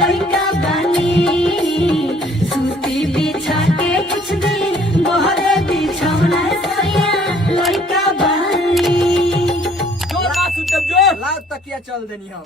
लइका बानी सूती बिछा के कुछ दिन बहरे बिछौना सैया लइका बानी जो ना सुतब जो लाओ तकिया चल देनी हम।